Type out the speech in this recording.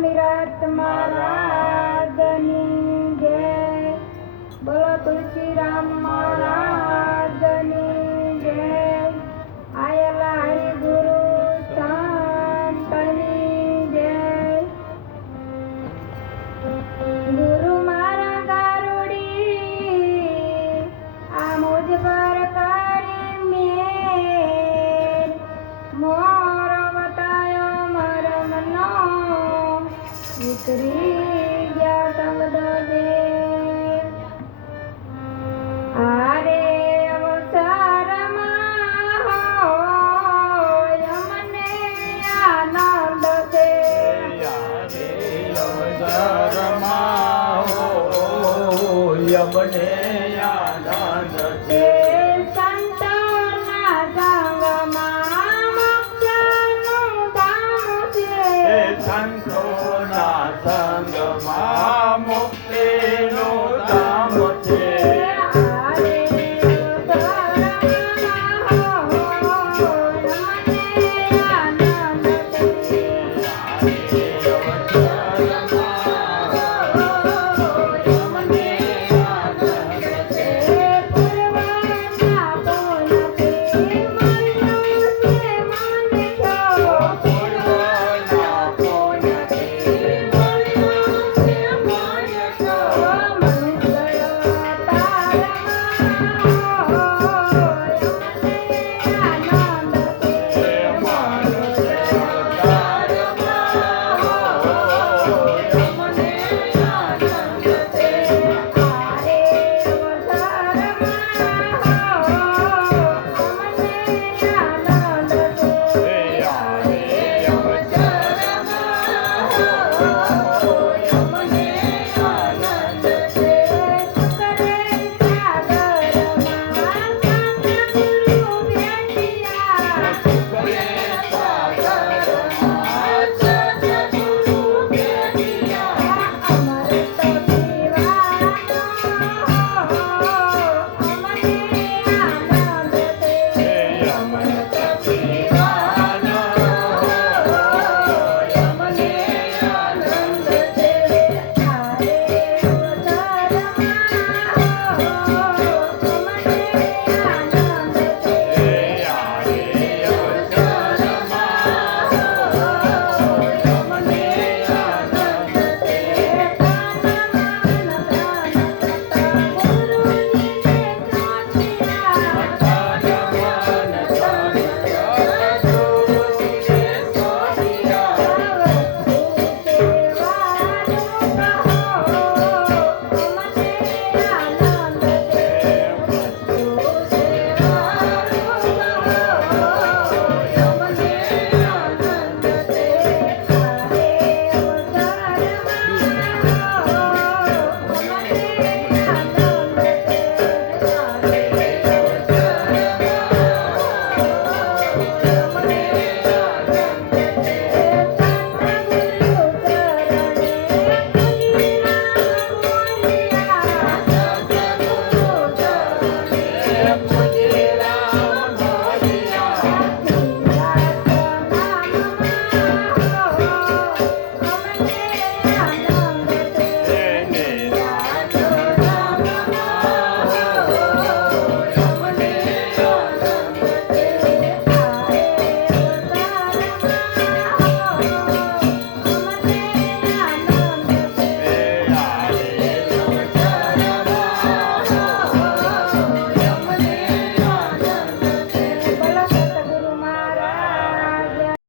નિરત મહારાજની જય. બોલો તુલસી રામ મહારાજ. ઉતરી ગયા કમદોદે આરે Yeah. amar.